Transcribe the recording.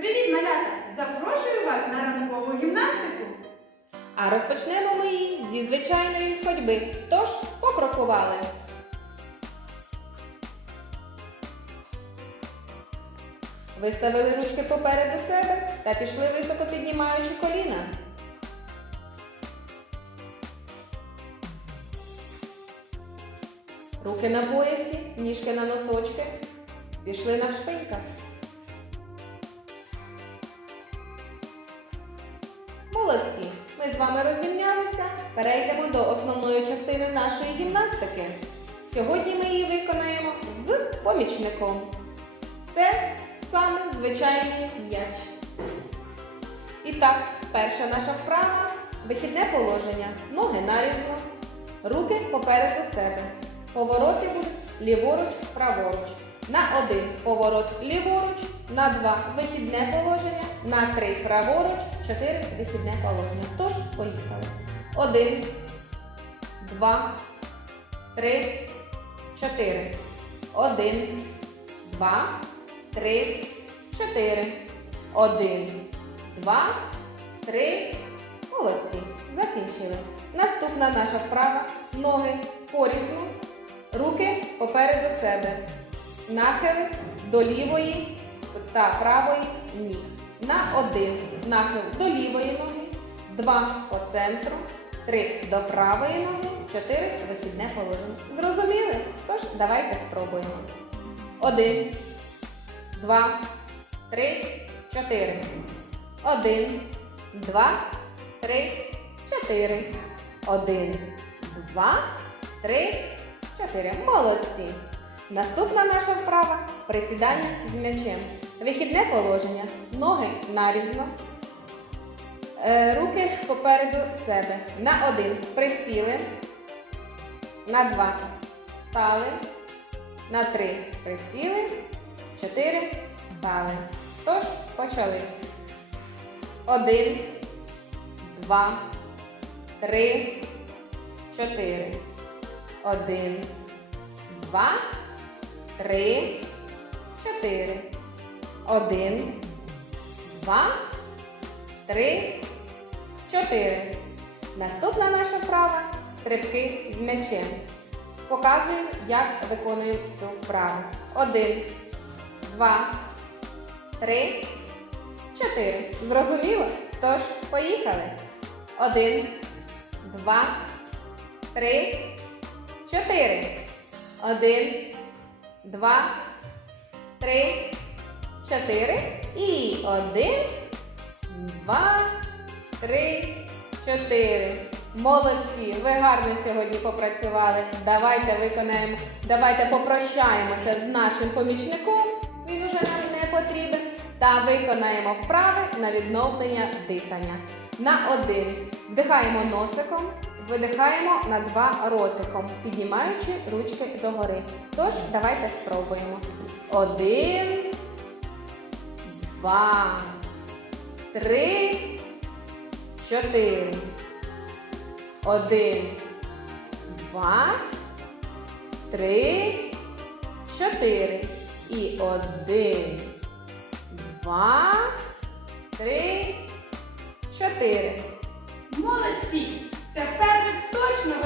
Привіт, малята! Запрошую вас на ранкову гімнастику. А розпочнемо ми її зі звичайної ходьби. Тож покрокували. Виставили ручки попереду себе та пішли високо піднімаючи коліна. Руки на поясі, ніжки на носочки. Пішли навшпиньках. Молодці! Ми з вами розімнялися. Перейдемо до основної частини нашої гімнастики. Сьогодні ми її виконаємо з помічником. Це саме звичайний м'яч. І так, перша наша вправа вихідне положення. Ноги нарізно, руки попереду себе. Повороти будуть ліворуч, праворуч. На один поворот ліворуч, на два вихідне положення, на три праворуч, чотири вихідне положення. Тож, поїхали. Один, два, три, чотири. Один, два, три, чотири. Один, два, три. Молодці. Закінчили. Наступна наша вправа. Ноги порізну, руки попереду себе. Нахили до лівої та правої ніг. На один нахил до лівої ноги, два по центру, три до правої ноги, чотири вихідне положення. Зрозуміли? Тож давайте спробуємо. Один, два, три, чотири. Один, два, три, чотири. Один, два, три, чотири. Молодці. Наступна наша вправа присідання з м'ячем. Вихідне положення. Ноги нарізно. Е, Руки попереду себе. На один присіли. На два стали. На три присіли. Чотири стали. Тож почали. Один, два, три, чотири. Один, два, три, чотири. Один, два, три, чотири. Наступна наша вправа стрибки з м'ячем. Показую, як виконую цю вправу. Один, два, три, чотири. Зрозуміло? Тож, поїхали. Один, два, три, чотири. Один, два, три, чотири. І один, два, три, чотири. Молодці! Ви гарно сьогодні попрацювали. Давайте виконаємо, давайте попрощаємося з нашим помічником. Він уже нам не потрібен. Та виконаємо вправи на відновлення дихання. На один. Вдихаємо носиком, видихаємо на два ротиком, піднімаючи ручки догори. Тож, давайте спробуємо. Один, два, три, чотири. Один, два, три, чотири. І один, два, три, чотири. Молодці! Тепер точно